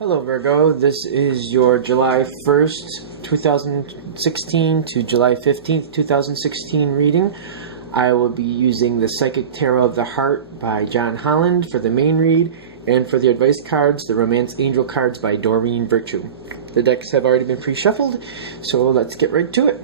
Hello Virgo, this is your July 1st, 2016 to July 15th, 2016 reading. I will be using the Psychic Tarot of the Heart by John Holland for the main read, and for the advice cards, the Romance Angel cards by Doreen Virtue. The decks have already been pre-shuffled, so let's get right to it.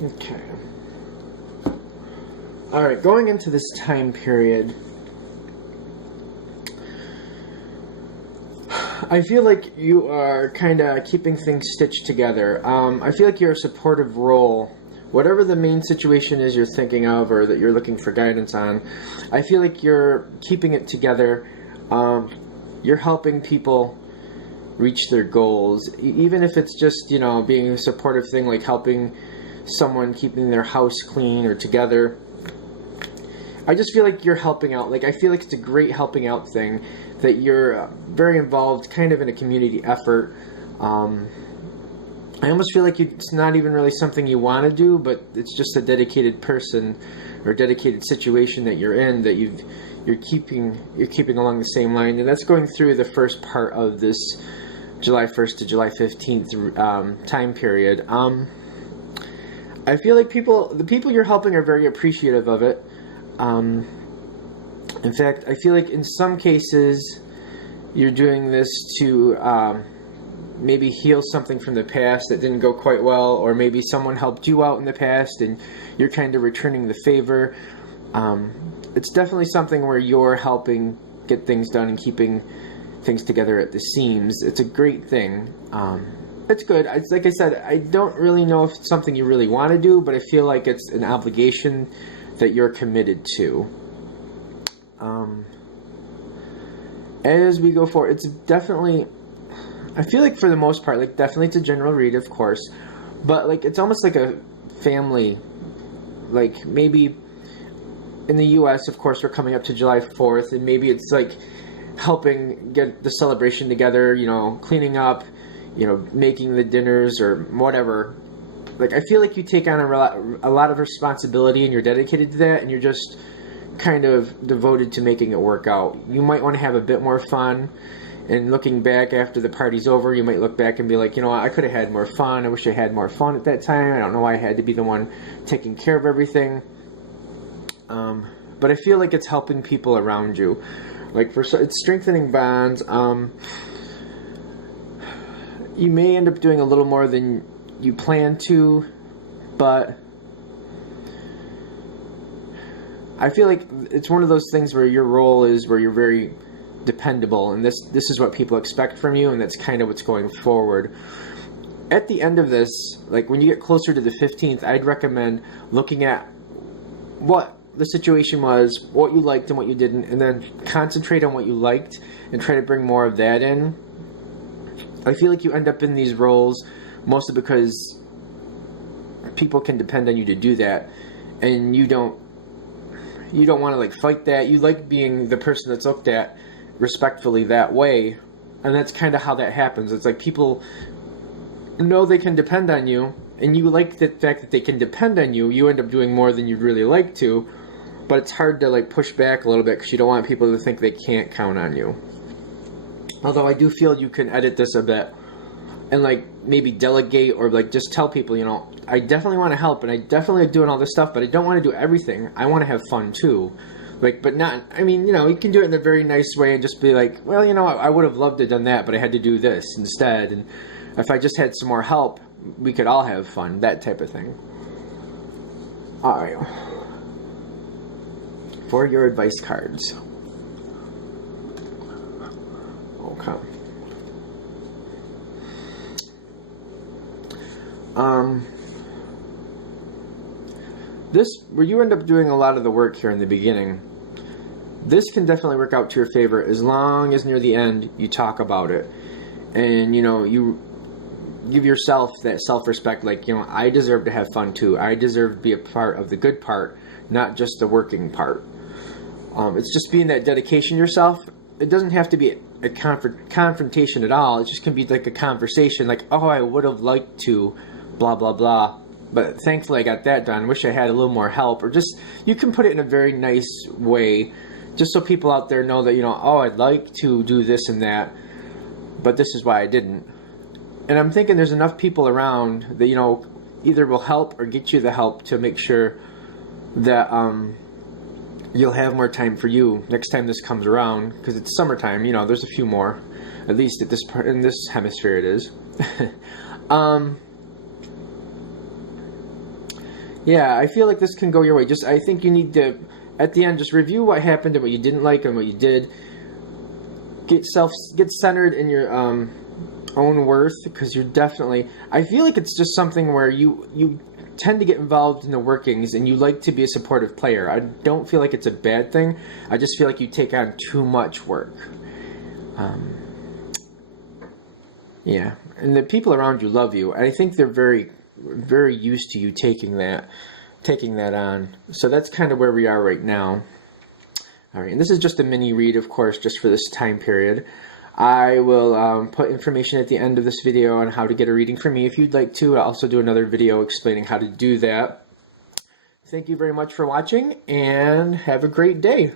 Okay. Alright, going into this time period, I feel like you are kind of keeping things stitched together. I feel like you're a supportive role. Whatever the main situation is you're thinking of or that you're looking for guidance on, I feel like you're keeping it together. You're helping people reach their goals, even if it's just, you know, being a supportive thing like helping someone keeping their house clean or together. I just feel like you're helping out. Like, I feel like it's a great helping out thing, that you're very involved kind of in a community effort. I almost feel like it's not even really something you want to do, but it's just a dedicated person or dedicated situation that you're in, that you're keeping along the same line. And that's going through the first part of this July 1st to July 15th time period. I feel like the people you're helping are very appreciative of it. In fact, I feel like in some cases you're doing this to maybe heal something from the past that didn't go quite well, or maybe someone helped you out in the past and you're kind of returning the favor. It's definitely something where you're helping get things done and keeping things together at the seams. It's a great thing. It's good. Like I said, I don't really know if it's something you really want to do, but I feel like it's an obligation that you're committed to. As we go forward, it's definitely, I feel like for the most part, like definitely it's a general read, of course, but like it's almost like a family, like maybe in the US, of course, we're coming up to July 4th, and maybe it's like helping get the celebration together, you know, cleaning up, you know, making the dinners or whatever. Like, I feel like you take on a lot of responsibility and you're dedicated to that, and you're just kind of devoted to making it work out. You might want to have a bit more fun, and looking back after the party's over, you might look back and be like, you know what, I could have had more fun. I wish I had more fun at that time. I don't know why I had to be the one taking care of everything. But I feel like it's helping people around you. Like, it's strengthening bonds. You may end up doing a little more than you plan to, but I feel like it's one of those things where your role is where you're very dependable, and this is what people expect from you, and that's kind of what's going forward. At the end of this, like when you get closer to the 15th, I'd recommend looking at what the situation was, what you liked and what you didn't, and then concentrate on what you liked and try to bring more of that in. I feel like you end up in these roles mostly because people can depend on you to do that, and you don't want to like fight that. You like being the person that's looked at respectfully that way, and that's kind of how that happens. It's like people know they can depend on you, and you like the fact that they can depend on you. You end up doing more than you'd really like to, but it's hard to like push back a little bit because you don't want people to think they can't count on you. Although I do feel you can edit this a bit and like maybe delegate, or like just tell people, you know, I definitely want to help and I definitely like doing all this stuff, but I don't want to do everything. I want to have fun too. Like, but not, I mean, you know, you can do it in a very nice way and just be like, well, you know, I would have loved to have done that, but I had to do this instead. And if I just had some more help, we could all have fun, that type of thing. All right. For your advice cards. Okay. Where you end up doing a lot of the work here in the beginning, this can definitely work out to your favor as long as near the end you talk about it. And, you know, you give yourself that self-respect, like, you know, I deserve to have fun too. I deserve to be a part of the good part, not just the working part. It's just being that dedication yourself. It doesn't have to be a confrontation at all. It just can be like a conversation, like, oh, I would have liked to, blah, blah, blah. But thankfully I got that done. Wish I had a little more help. Or just, you can put it in a very nice way, just so people out there know that, you know, oh, I'd like to do this and that, but this is why I didn't. And I'm thinking there's enough people around that, you know, either will help or get you the help to make sure that you'll have more time for you next time this comes around, because it's summertime. You know, there's a few more, at least at this part in this hemisphere it is. Yeah, I feel like this can go your way. Just, I think you need to, at the end, just review what happened and what you didn't like and what you did. Get centered in your own worth, because you're definitely, I feel like it's just something where you tend to get involved in the workings and you like to be a supportive player. I don't feel like it's a bad thing. I just feel like you take on too much work. Yeah, and the people around you love you. I think they're very, very used to you taking that on. So that's kind of where we are right now. All right, and this is just a mini read, of course, just for this time period. I will put information at the end of this video on how to get a reading from me if you'd like to. I'll also do another video explaining how to do that. Thank you very much for watching, and have a great day.